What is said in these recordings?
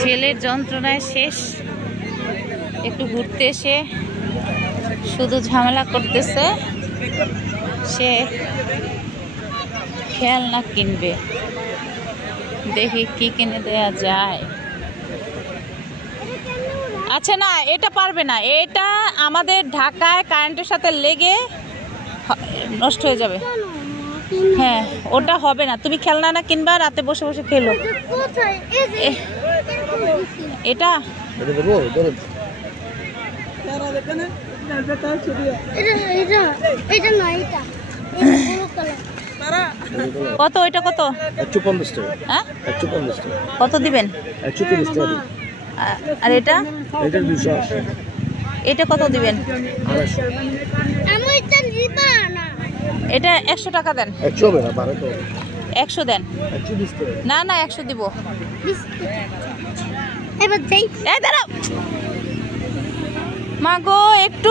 ছেলের যন্ত্রণায় শেষ, একটু ঘুরতে এসে শুধু ঝামেলা করতেছে। সে খেলনা কিনবে, দেখি কি কিনে দেয়া যায়। আচ্ছা না, এটা পারবে না, এটা আমাদের ঢাকায় কারেন্টের সাথে লেগে নষ্ট হয়ে যাবে। হ্যাঁ, ওটা হবে না। তুমি খেলনা না কিনবা, রাতে বসে বসে খেলো। এটা কত? এটা কত? 150 টাকা। হ্যাঁ, 150 টাকা। কত দিবেন? 130 টাকা। আর এটা? এটা 280। এটা কত দিবেন? 250। এটা 100 টাকা দেন। 100 হবে না, 12 টাকা। 100 দেন। 120 টাকা। না না, 100 দিব। এবার যাই। এই দাঁড়াও মা গো, একটু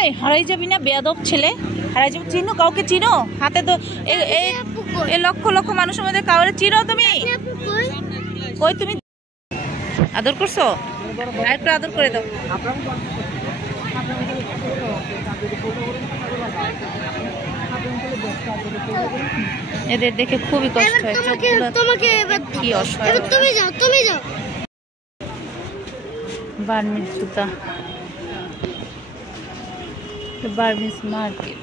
এই হারাই যাবি না, বেয়াদব ছেলে, হারাই যাবি। চিনো কাউকে? চিনো? হাতে তো এই লক্ষ লক্ষ মানুষের মধ্যে কাউরে চিনো তুমি? কই তুমি আদর করছো? একটু আদর করে দাও। এদের দেখে খুবই কষ্ট হয়। কি অসহায়। তুমি যাও। বার্মিজ জুতা, বার্মিজ মার্কেট।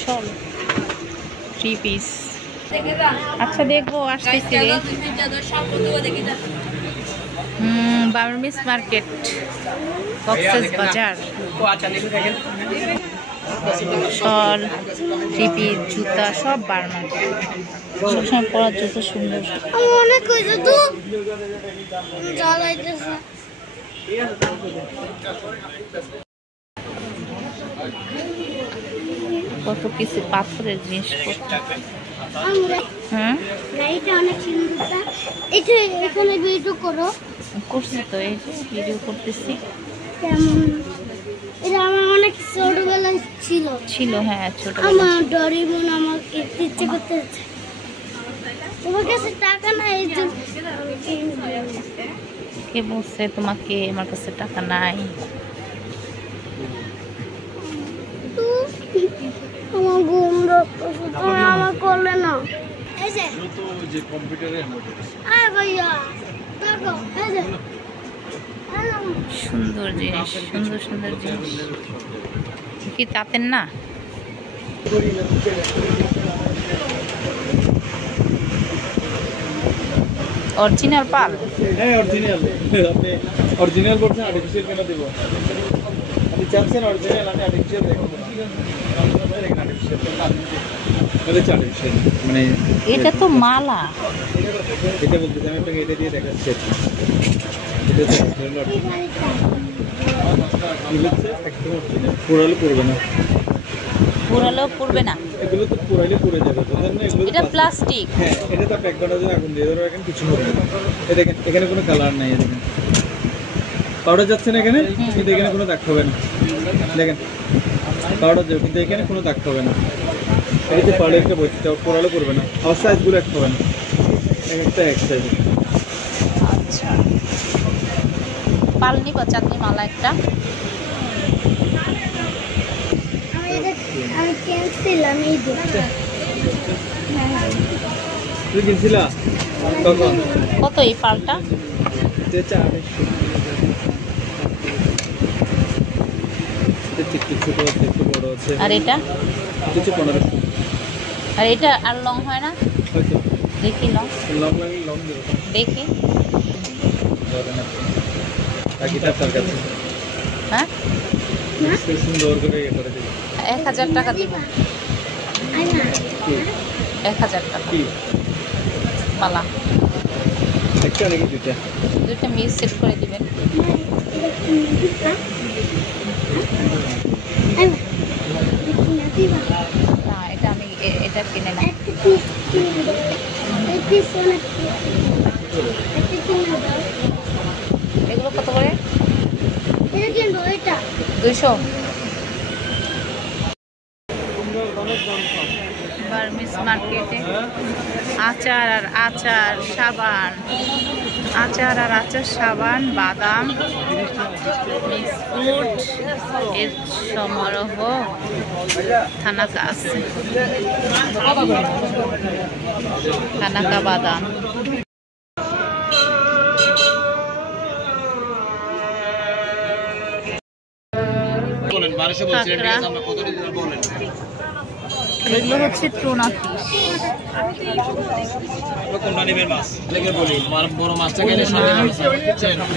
শল, 3 পিস। আচ্ছা দেখবো, আসতেছি। বার্মিজ মার্কেট, কক্সেস বাজার। শল, 3 পিস, জুতা সব বার্মা। সবসময় পরার জুতো সুন্দর। কত কিছু পাথরের জিনিসপত্র। এখানে ভিডিও করো। করছি তো, এই যে ভিডিও করতেছি। এটা আমার অনেক ছোটবেলায় ছিল। হ্যাঁ, ছোট। আমার ডরিমন আমাকে ইচ্ছে করতে। তোমার কাছে টাকা নাই, এই জন্য। কে বলছে তোমাকে আমার কাছে টাকা নাই? আমার ঘুম ধরতেছে, তুমি আমার করলে না। এই যে কম্পিউটারে ভাইয়া দেখো, এই যে সুন্দর জিনিস, সুন্দর সুন্দর জিনিস। কি তাতেন না? অরিজিনাল পাল? হ্যাঁ, অরিজিনাল। আপনি অরিজিনাল বলছেন, আর্টিফিশিয়াল কেন দিব? আপনি চাচ্ছেন অরিজিনাল, আমি আর্টিফিশিয়াল দেখব না। আর্টিফিশিয়াল মানে এটা তো মালা। এটা বলতে আমি আপনাকে এটা দিয়ে দেখাচ্ছি। এটা একদম অরিজিনাল, পুরালে পড়বে না। পুরালেও পড়বে না? এগুলো তো পুরাইলে পড়ে যাবে, বুঝলেন না? এগুলো এটা প্লাস্টিক। হ্যাঁ, এটা তো প্যাক করার জন্য আগুন দিয়ে ধরো, এখন কিছু হবে না। এই দেখেন, এখানে কোনো কালার নাই। দেখেন পাউডার যাচ্ছে না এখানে, কিন্তু এখানে কোনো দাগ হবে না। দেখেন পাউডার যাবে, কিন্তু এখানে কোনো দাগ হবে না। এটাতে পাউডার একটা বৈশিষ্ট্য, পোড়ালে পড়বে না। আর সাইজগুলো এক হবে না, একটা এক সাইজ। আচ্ছা, পালনি বা চাঁদনি মালা একটা। আমি কিনছিলাম এই দুটো। তুই কিনছিলা কখন? কত এই পালটা? আর এটা? কিছু 1500। আর এটা আর লং হয় না? দেখি লং। লং লাগে, লং দেবো। দেখি। হ্যাঁ, সুন্দর করে ইয়ে করে দেবো। 1000 টাকা দিব। 1000 টাকা মালা। একটা নাকি দুইটা? দুইটা মিক্স সেট করে দিবেন। না, এটা আমি এটা কিনে না। এগুলো কত করে? 200। বার্মিজ মার্কেটে আচার আর আচার সাবান, আচার আর আচার সাবান, বাদাম, বিস্কুট এর সমারোহ থানাকা আছে। থানাকা বাদাম এগুলো হচ্ছে টুনা ফিশ।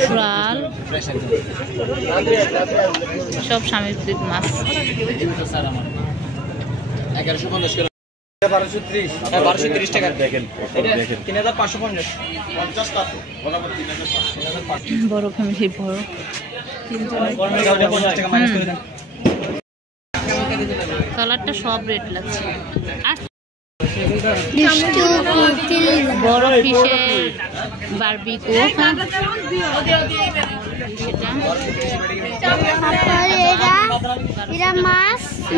ট্রাল সব সামুদ্রিক মাছ। 1230 টাকা দেখেন 3550 বড় ফ্যামিলি, বড় কালারটা সব রেড লাগছে। আর বড় ফিশের বারবিকিউ, এরা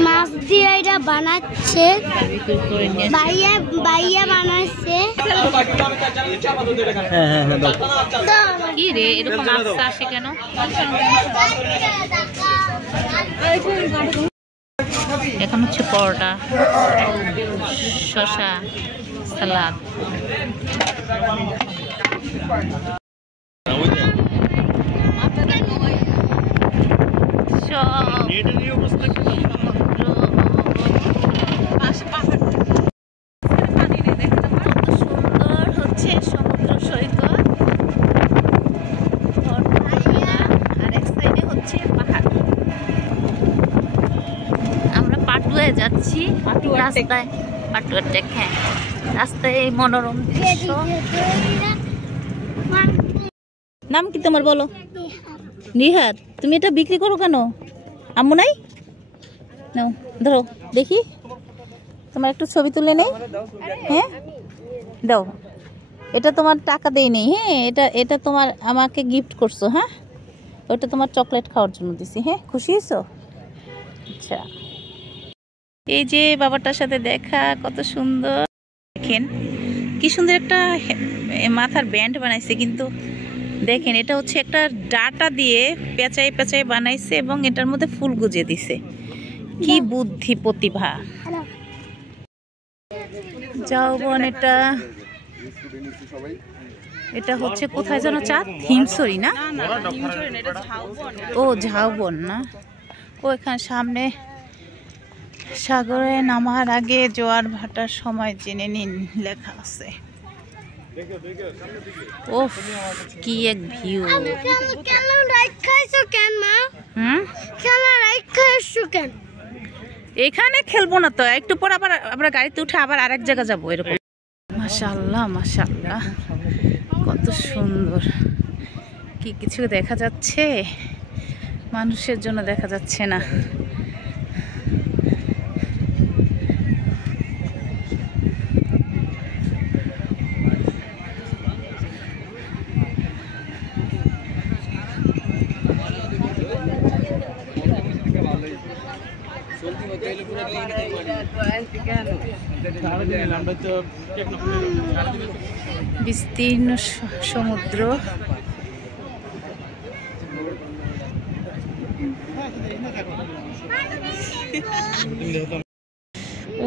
মাছ দিয়ে এটা বানাচ্ছে, বাইয়া বানাচ্ছে। কি রে এরকম মাছ আসে কেন? এখন হচ্ছে পরোটা, শসা, সালাদ। সুন্দর হচ্ছে সমুদ্র সৈকত, আর এক সাইডে হচ্ছে পাহাড়। আমরা পাটুয়ায় যাচ্ছি, রাস্তায় পাটুয়ার টেক, হ্যাঁ রাস্তায় এই মনোরম দৃশ্য। নাম কি তোমার বলো? নিহার। তুমি এটা বিক্রি করো কেন? আম্মু নাই? নাও ধরো দেখি, তোমার একটু ছবি তুলে নেই। হ্যাঁ দাও, এটা তোমার টাকা দেই নেই। হ্যাঁ এটা তোমার আমাকে গিফট করছো। হ্যাঁ ওটা তোমার চকলেট খাওয়ার জন্য দিছি। হ্যাঁ খুশি হয়েছো? আচ্ছা, এই যে বাবাটার সাথে দেখা, কত সুন্দর। দেখেন কি সুন্দর একটা মাথার ব্যান্ড বানাইছে, কিন্তু দেখেন এটা হচ্ছে একটা ডাটা দিয়ে পেঁচাই পেঁচাই বানাইছে এবং এটার মধ্যে ফুল গুজে দিছে। কি বুদ্ধি প্রতিভা। যৌবন। এটা হচ্ছে কোথায় যেন চাঁদ, হিমছড়ি না? ও ঝাউবন না? ও এখানে সামনে সাগরে নামার আগে জোয়ার ভাটার সময় জেনে নিন লেখা আছে। ওফ কি এক ভিউ। এখানে খেলবো না তো, একটু পর আবার আমরা গাড়িতে উঠে আবার আরেক জায়গা যাবো এরকম। মাশাআল্লাহ মাশাআল্লাহ, কত সুন্দর। কি কিছু দেখা যাচ্ছে? মানুষের জন্য দেখা যাচ্ছে না। বিস্তীর্ণ সমুদ্র,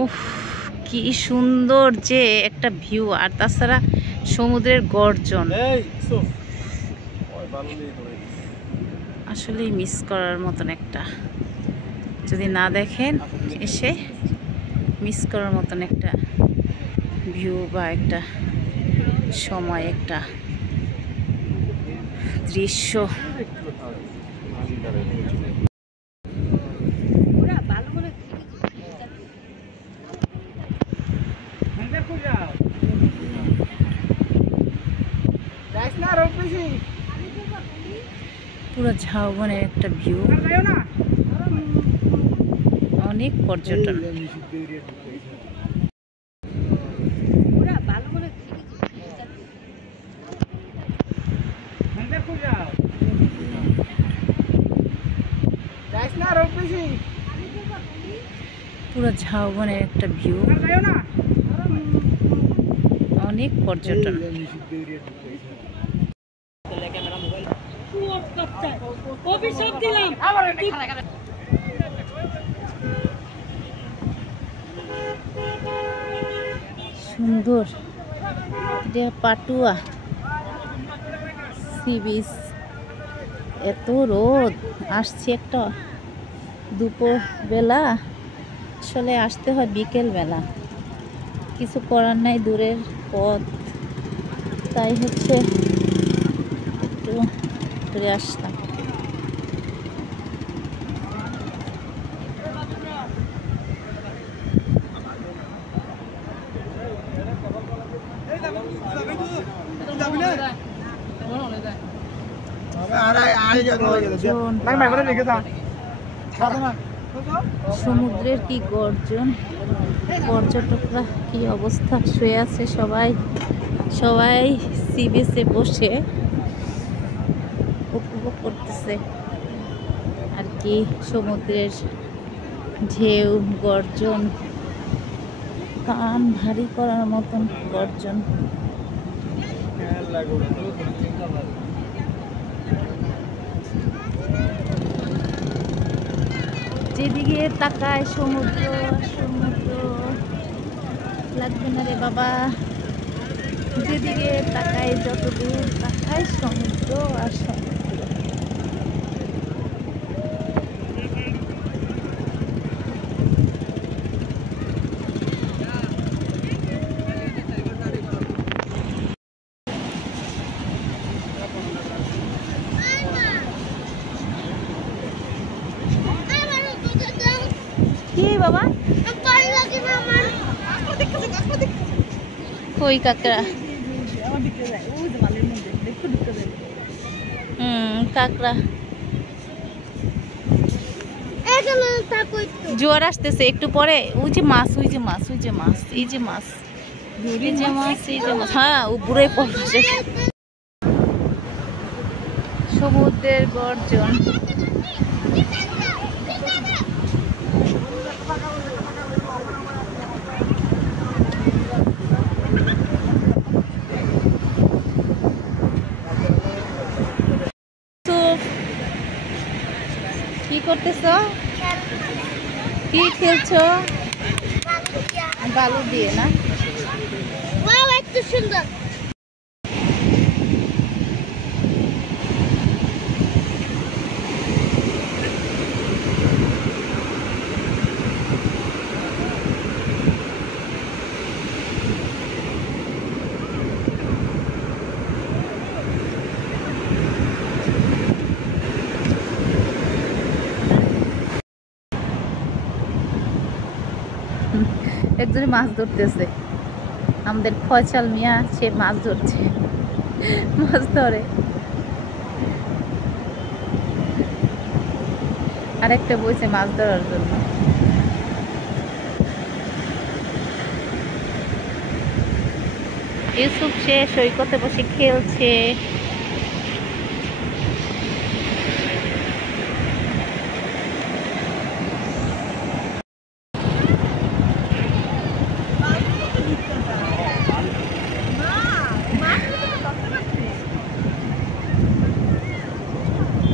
উফ কি সুন্দর যে একটা ভিউ। আর তাছাড়া সমুদ্রের গর্জন আসলেই মিস করার মতন একটা, যদি না দেখেন এসে মিস করার মতন একটা ভিউ বা একটা সময়, একটা দৃশ্য। পুরো ঝাউবনের একটা ভিউ, অনেক পর্যটন। পুরো পুরো ঝাউবনের একটা ভিউ, অনেক পর্যটন। সুন্দর, এটা পাটুয়া সি বিচ। এত রোদ, আসছে একটা দুপুর বেলা, আসলে আসতে হয় বিকেল বেলা, কিছু করার নাই, দূরের পথ, তাই হচ্ছে একটু ঘুরে আসলাম। সমুদ্রের কি গর্জন, পর্যটকরা কি অবস্থা, শুয়ে আছে সবাই, সবাই সি বিচে বসে উপভোগ করতেছে আর কি সমুদ্রের ঢেউ, গর্জন, কান ভারী করার মতন গর্জন। যেদিকে তাকায় সমুদ্র, সমুদ্র লাগবে না রে বাবা, যেদিকে তাকায়, যত দূর তাকায় সমুদ্র আর সমুদ্র। কি বাবা, কই কাকড়া? কাকড়া, জোয়ার আসতেছে একটু পরে। ওই যে মাছ, ওই যে মাছ, ওই যে মাছ, এই যে মাছ, এই যে মাছ, এই যে মাছ। হ্যাঁ, উপরে পড়ছে সমুদ্রের গর্জন। কি করতেছো? কি খেলছো? বালু দিয়ে না? এত সুন্দর। একজনে মাছ ধরতেছে, আমাদের ফয়সাল মিয়া, সে মাছ ধরছে, মাছ ধরে। আরেকটা বইছে মাছ ধরার জন্য। ইউসুফ সে সৈকতে বসে খেলছে।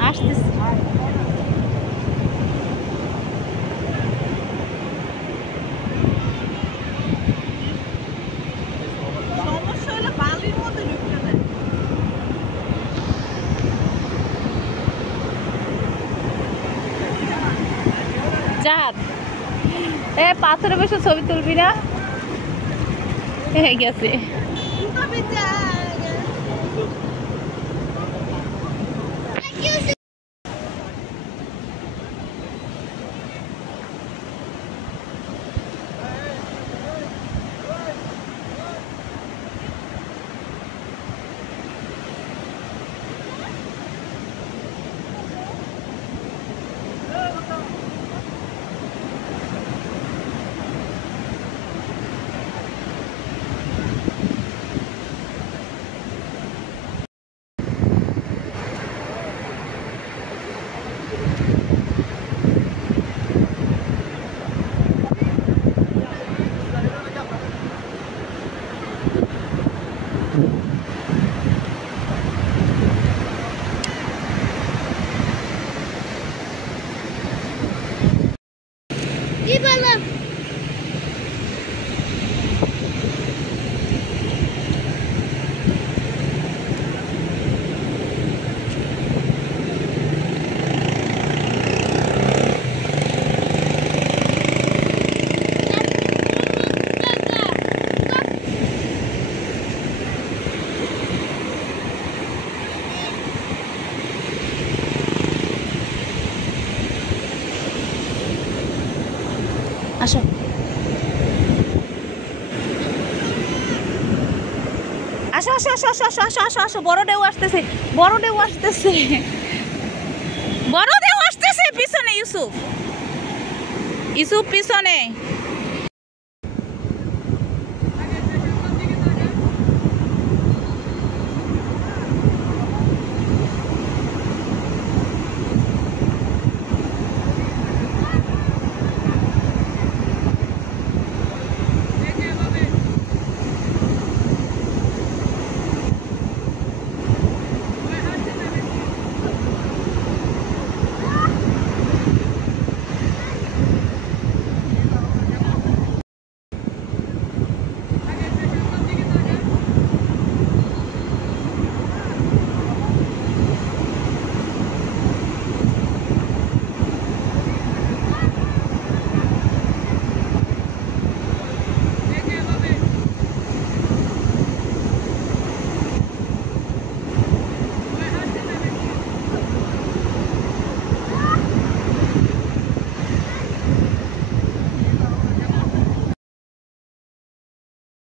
আসতেছে জাহাজ, পাথরে বসে ছবি তুলবি না? গেছে। আসো আসো আসো আসো আসো আসো আসো আসো আসো বড় ঢেউ আসতেছে, বড় ঢেউ আসতেছে, বড় ঢেউ আসতেছে পিছনে। ইউসুফ, ইউসুফ পিছনে।